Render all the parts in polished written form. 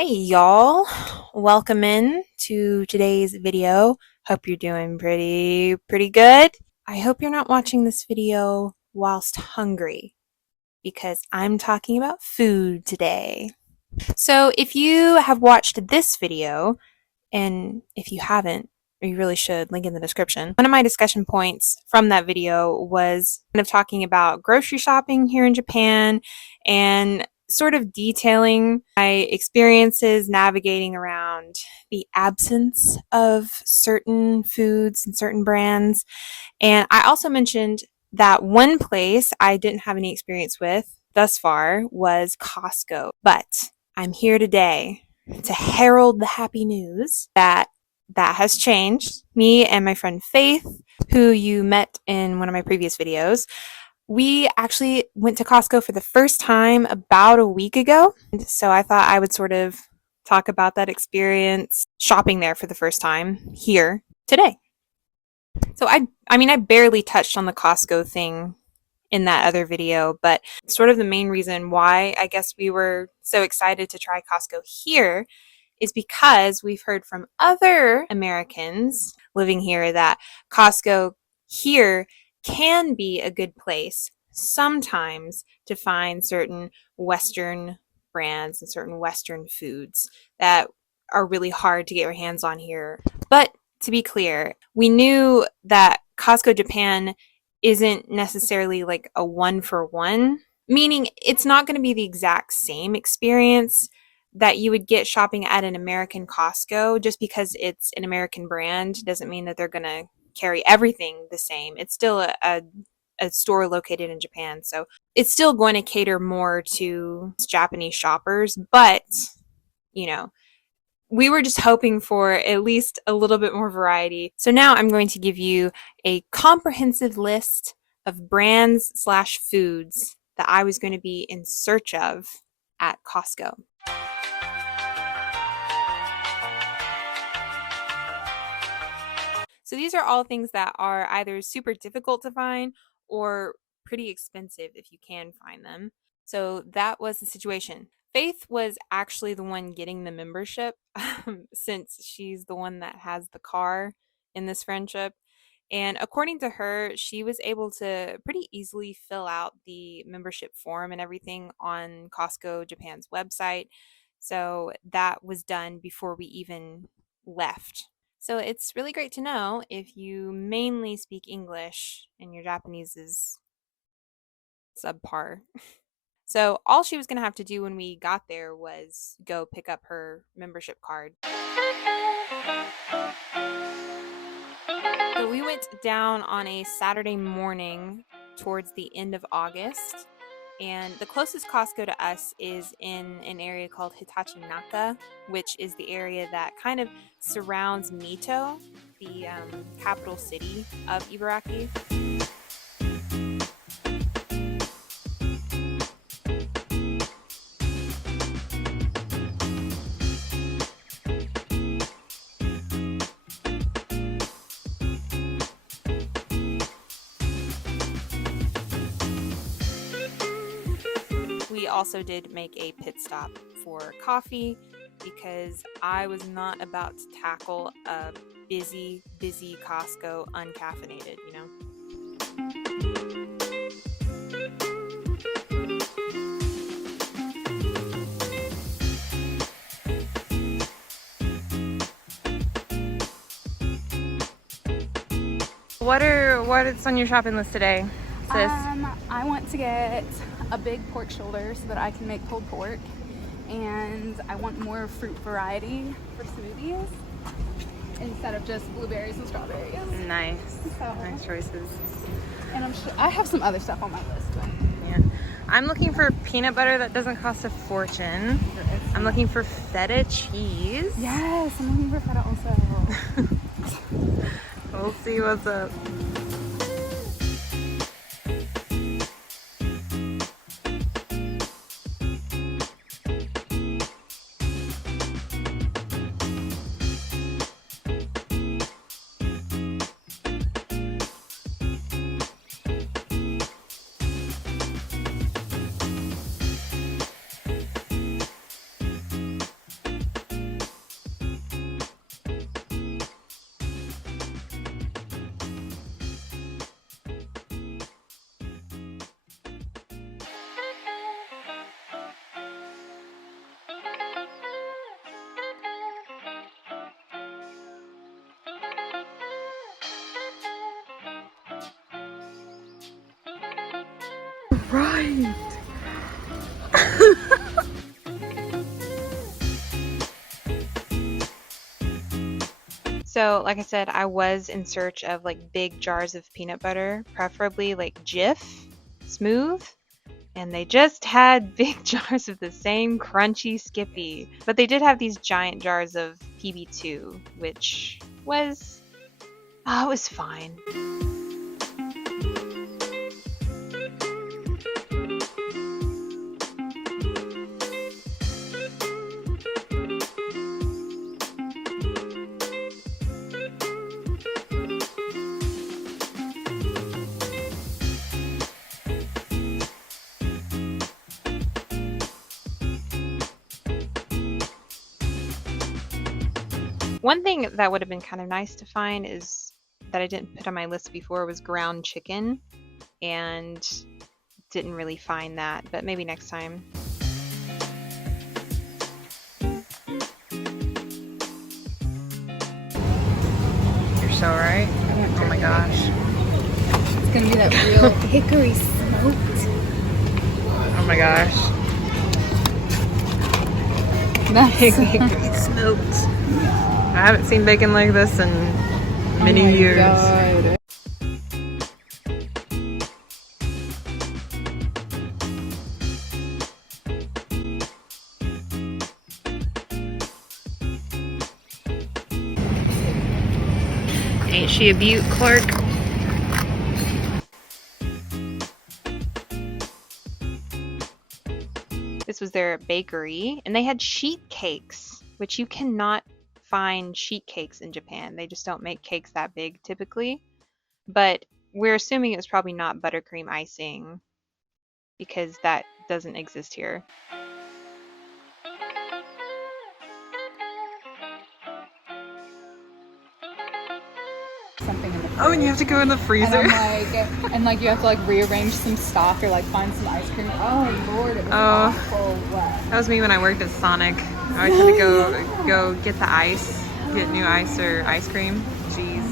Hey y'all, welcome in to today's video. Hope you're doing pretty good. I hope you're not watching this video whilst hungry because I'm talking about food today. So if you have watched this video, and if you haven't, or you really should, link in the description. One of my discussion points from that video was kind of talking about grocery shopping here in Japan and sort of detailing my experiences navigating around the absence of certain foods and certain brands. And I also mentioned that one place I didn't have any experience with thus far was Costco. But I'm here today to herald the happy news that has changed. Me and my friend Faith, who you met in one of my previous videos, we actually went to Costco for the first time about a week ago. So I thought I would sort of talk about that experience shopping there for the first time here today. So I barely touched on the Costco thing in that other video, but sort of the main reason why I guess we were so excited to try Costco here is because we've heard from other Americans living here that Costco here can be a good place sometimes to find certain Western brands and certain Western foods that are really hard to get your hands on here. But to be clear, we knew that Costco Japan isn't necessarily like a one for one, meaning it's not going to be the exact same experience that you would get shopping at an American Costco. Just because it's an American brand doesn't mean that they're going to carry everything the same. It's still a store located in Japan, so it's still going to cater more to Japanese shoppers, but you know, we were just hoping for at least a little bit more variety. So now I'm going to give you a comprehensive list of brands slash foods that I was going to be in search of at Costco. So these are all things that are either super difficult to find or pretty expensive if you can find them. So that was the situation. Faith was actually the one getting the membership since she's the one that has the car in this friendship. And according to her, she was able to pretty easily fill out the membership form and everything on Costco Japan's website. So that was done before we even left. So it's really great to know if you mainly speak English and your Japanese is subpar. So all she was going to have to do when we got there was go pick up her membership card. So we went down on a Saturday morning towards the end of August, and the closest Costco to us is in an area called Hitachi Naka, which is the area that kind of surrounds Mito, the capital city of Ibaraki. We also did make a pit stop for coffee because I was not about to tackle a busy Costco uncaffeinated, you know? What's on your shopping list today, sis? I want to get a big pork shoulder so that I can make pulled pork, and I want more fruit variety for smoothies instead of just blueberries and strawberries. Nice. So, Nice choices. and I'm sure I have some other stuff on my list. But Yeah. I'm looking for peanut butter that doesn't cost a fortune. I'm looking for feta cheese. yes, I'm looking for feta also. We'll see what's up. So, like I said, I was in search of like big jars of peanut butter, preferably like Jif, smooth, and they just had big jars of the same crunchy Skippy. But they did have these giant jars of PB2, which was, oh, it was fine. One thing that would have been kind of nice to find is that I didn't put on my list before was ground chicken, and didn't really find that, but maybe next time. You're so right. Oh my gosh. It's gonna be that real hickory smoked. Oh my gosh. That's Hickory smoked. I haven't seen bacon like this in many years. God. Ain't she a beaut, Clark? This was their bakery, and they had sheet cakes, which you cannot find sheet cakes in Japan. They just don't make cakes that big typically. But we're assuming it was probably not buttercream icing, because that doesn't exist here. Something in the fridge. Oh, and you have to go in the freezer. And I'm like, you have to like rearrange some stock or like find some ice cream. Oh Lord, it was awful wet. That was me when I worked at Sonic. I always had to go get the ice, get new ice or ice cream. Jeez.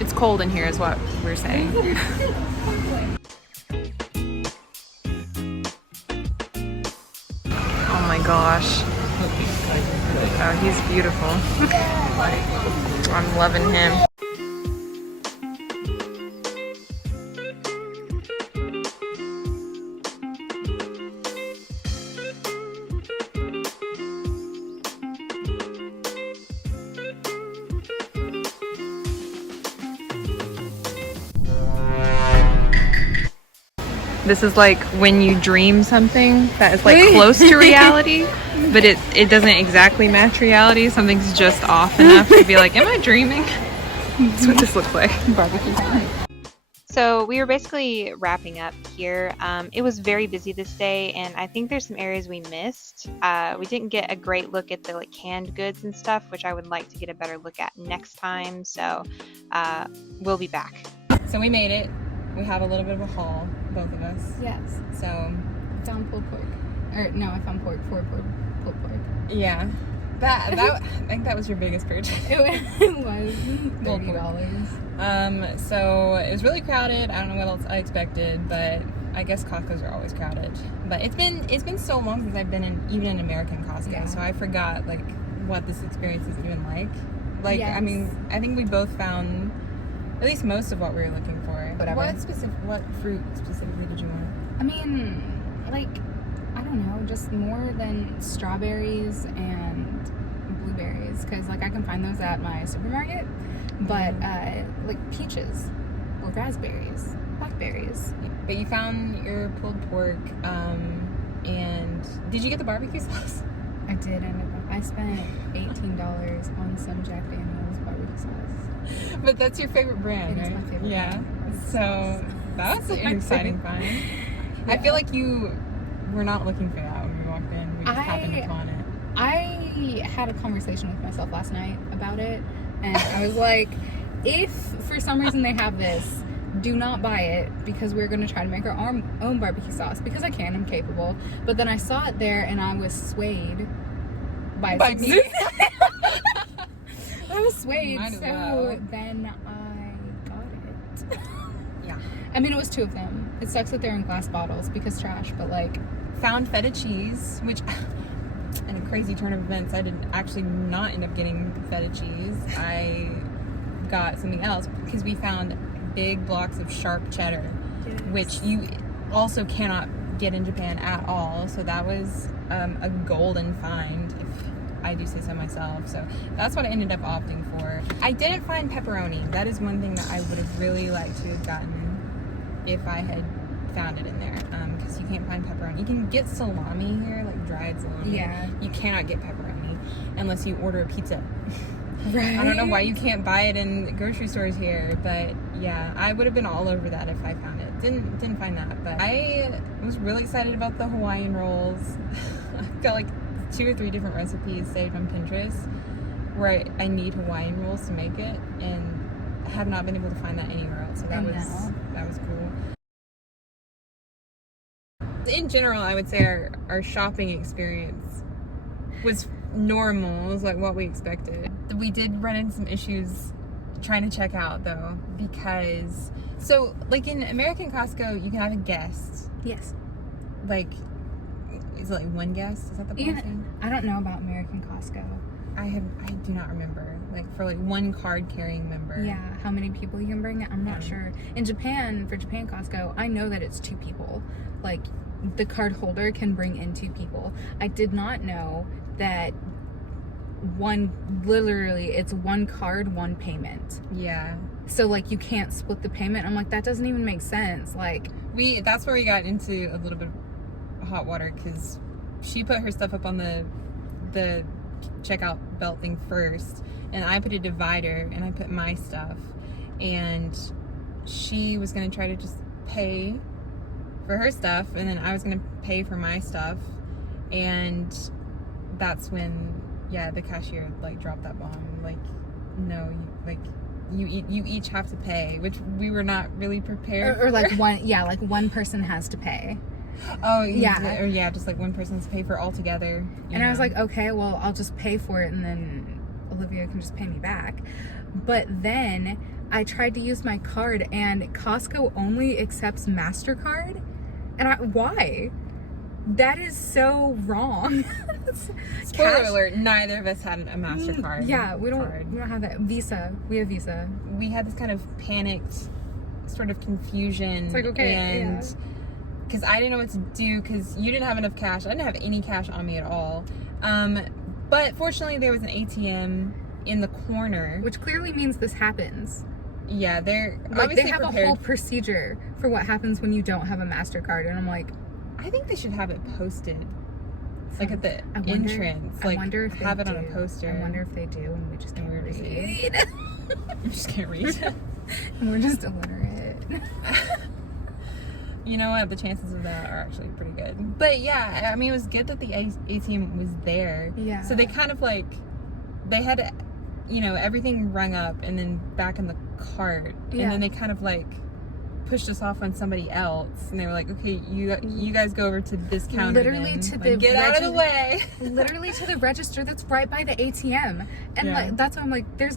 It's cold in here is what we're saying. Oh my gosh. Oh, he's beautiful. I'm loving him. This is like when you dream something that is like close to reality, but it doesn't exactly match reality. Something's just off enough to be like, am I dreaming? That's what this looks like. Barbecue time. So we were basically wrapping up here. It was very busy this day, and I think there's some areas we missed. We didn't get a great look at the like canned goods and stuff, which I would like to get a better look at next time. So we'll be back. So we made it. We have a little bit of a haul, both of us. Yes. So Found pulled pork. Or no, I found pulled pork. yeah, I think that was your biggest purchase. It was $30. So it was really crowded. I don't know what else I expected, but I guess Costco's are always crowded. But it's been so long since I've been even in American Costco, so I forgot like what this experience is even like. Like yes. I mean, I think we both found at least most of what we were looking for. Whatever. What fruit specifically did you want? I mean, like, I don't know, just more than strawberries and blueberries, because like I can find those at my supermarket, but like peaches or raspberries, blackberries. But you found your pulled pork, and did you get the barbecue sauce? I did, and I spent $18 on some Jack Daniel's barbecue sauce. But that's your favorite brand, right? It is my favorite brand. So that was an exciting find. Yeah. I feel like you were not looking for that when we walked in. We just happened upon it. I had a conversation with myself last night about it, and I was like, if for some reason they have this, do not buy it, because we're going to try to make our own barbecue sauce, because I'm capable. But then I saw it there and I was swayed by Zeus. I was swayed, so then I got it. Yeah. I mean, it was 2 of them. It sucks that they're in glass bottles because trash, but like... Found feta cheese, which, in a crazy turn of events, I did actually not end up getting feta cheese. I got something else because we found big blocks of sharp cheddar, yes, which you also cannot get in Japan at all. So that was a golden find, if I do say so myself. So that's what I ended up opting for. I didn't find pepperoni. That is one thing that I would have really liked to have gotten if I had found it in there, because you can't find pepperoni. You can get salami here, like dried salami. Yeah. You cannot get pepperoni unless you order a pizza. Right. I don't know why you can't buy it in grocery stores here, but yeah, I would have been all over that if I found it. Didn't find that, but I was really excited about the Hawaiian rolls. I've got like 2 or 3 different recipes saved on Pinterest where I need Hawaiian rolls to make it, and I have not been able to find that anywhere else. So that was cool. In general, I would say our shopping experience was normal. It was like what we expected. We did run into some issues trying to check out though, because so like in American Costco you can have a guest. Yes. Like, is it like one guest? Is that the policy? I don't know about American Costco. I do not remember. Like for like one card carrying member. Yeah, how many people you can bring? I'm not sure. In Japan, for Japan Costco, I know that it's 2 people. Like the card holder can bring in 2 people. I did not know that literally it's 1 card, 1 payment. Yeah. So like you can't split the payment. I'm like, that doesn't even make sense. Like that's where we got into a little bit of hot water, because she put her stuff up on the checkout belt thing first, and I put a divider and I put my stuff, and she was gonna try to just pay for her stuff, and then I was gonna pay for my stuff, and that's when the cashier like dropped that bomb, like, no, you each have to pay, which we were not really prepared or like one person has to pay. Oh yeah. Or just like one person has to pay for all together. And I was like, okay, well, I'll just pay for it, and then Olivia can just pay me back. But then I tried to use my card, and Costco only accepts MasterCard. And why? That is so wrong. Spoiler alert, neither of us had a MasterCard. Yeah, we don't have that. Visa. We have Visa. We had this kind of panicked sort of confusion. It's like, okay, and because I didn't know what to do, because you didn't have enough cash. I didn't have any cash on me at all. But fortunately there was an ATM in the corner. Which clearly means this happens. Yeah, they're like, obviously they have prepared. A whole procedure for what happens when you don't have a MasterCard, and I'm like, I think they should have it posted, like at the entrance. Like, I wonder if have they it on a poster. I wonder if they do, and we just can't read. We just can't read. And we're just illiterate. You know what? The chances of that are actually pretty good. But yeah, I mean, it was good that the ATM was there. Yeah. So they kind of like, they had, everything rung up and then back in the cart. Yeah. And then they kind of like pushed us off on somebody else, and they were like, okay, you guys go over to this counter, literally to the get out of the way. Literally to the register that's right by the ATM, and like that's why I'm like, there's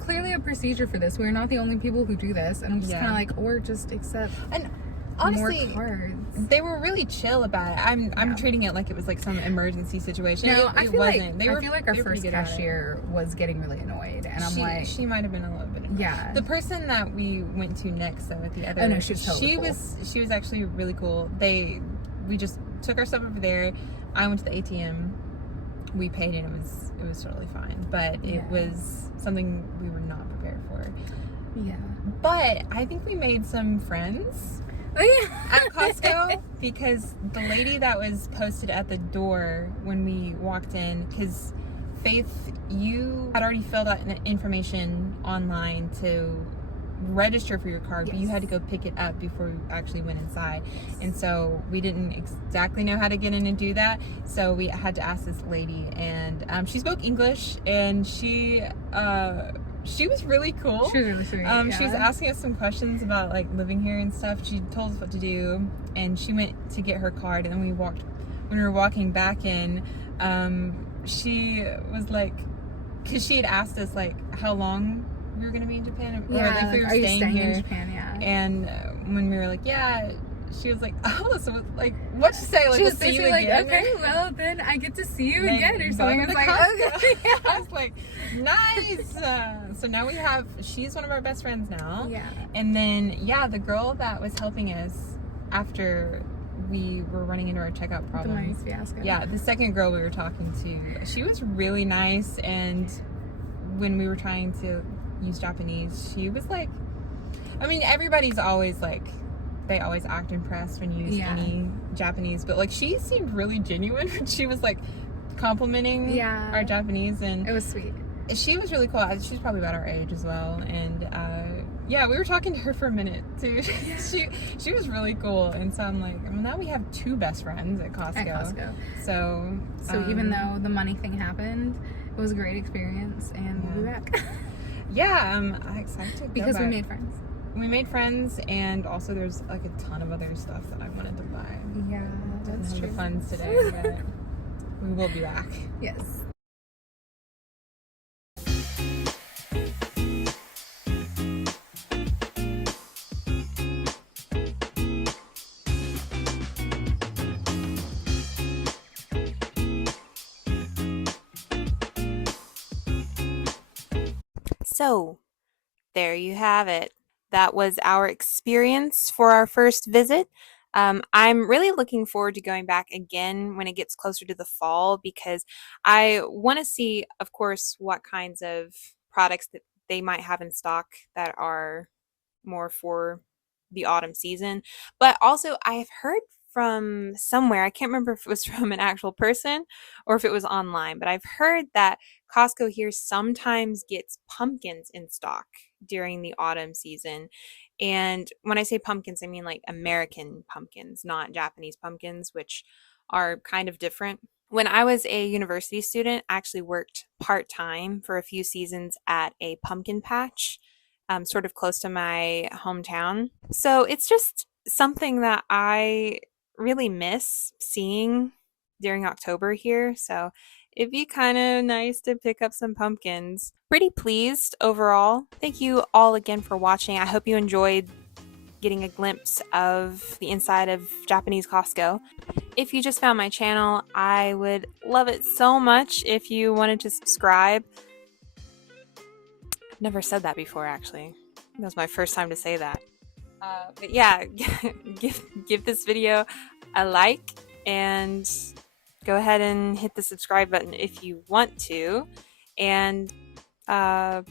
clearly a procedure for this. We're not the only people who do this, and I'm just kind of like, or just accept. And honestly, more cards. They were really chill about it. I'm treating it like it was like some emergency situation. No, it wasn't. I feel like our first cashier was getting really annoyed, and I'm like, she might have been a little bit annoyed. Yeah. The person that we went to next, though, at the other, she was actually really cool. We just took our stuff over there. I went to the ATM. We paid, and it was totally fine. But it was something we were not prepared for. Yeah. But I think we made some friends. Oh, yeah. At Costco, because the lady that was posted at the door when we walked in, because Faith, you had already filled out information online to register for your card, but you had to go pick it up before we actually went inside. And so we didn't exactly know how to get in and do that, so we had to ask this lady, and she spoke English, and she was really cool. She was really sweet. She was asking us some questions about like living here and stuff. She told us what to do, and she went to get her card, and then when we were walking back in, she was like, because she had asked us like how long we were going to be in Japan, or like if we were staying here in Japan, and when we were like, yeah, she was like, oh, so like, what'd you say? Like, She we'll was see you basically again. like, okay, well, then I get to see you Then again or go something. to It's the like, Costco. okay. I was like, nice. So now she's one of our best friends now. Yeah. And then, yeah, the girl that was helping us after we were running into our checkout The problems. money fiasco. Yeah, the second girl we were talking to, she was really nice. And when we were trying to use Japanese, she was like, I mean, everybody's always like, they always act impressed when you use any Japanese, but like she seemed really genuine when she was like complimenting our Japanese, and it was sweet. She was really cool. She's probably about our age as well, and yeah, we were talking to her for a minute too. She was really cool, and so I'm like, well, now we have two best friends at Costco. So even though the money thing happened, it was a great experience, and we'll be back. Yeah, I'm excited to go because back. we made friends. We made friends, and also there's like a ton of other stuff that I wanted to buy. Yeah, that's true. The funds today, but we will be back. Yes. So, there you have it. That was our experience for our first visit. I'm really looking forward to going back again when it gets closer to the fall, because I want to see, of course, what kinds of products that they might have in stock that are more for the autumn season. But also, I've heard from somewhere, I can't remember if it was from an actual person or if it was online, but I've heard that Costco here sometimes gets pumpkins in stock during the autumn season. And when I say pumpkins, I mean like American pumpkins, not Japanese pumpkins, which are kind of different. When I was a university student, I actually worked part-time for a few seasons at a pumpkin patch, sort of close to my hometown. So it's just something that I really miss seeing during October here. So it'd be kind of nice to pick up some pumpkins. Pretty pleased overall. Thank you all again for watching. I hope you enjoyed getting a glimpse of the inside of Japanese Costco. If you just found my channel, I would love it so much if you wanted to subscribe. I've never said that before, actually. That was my first time to say that. But yeah, give this video a like, and go ahead and hit the subscribe button if you want to. And bye.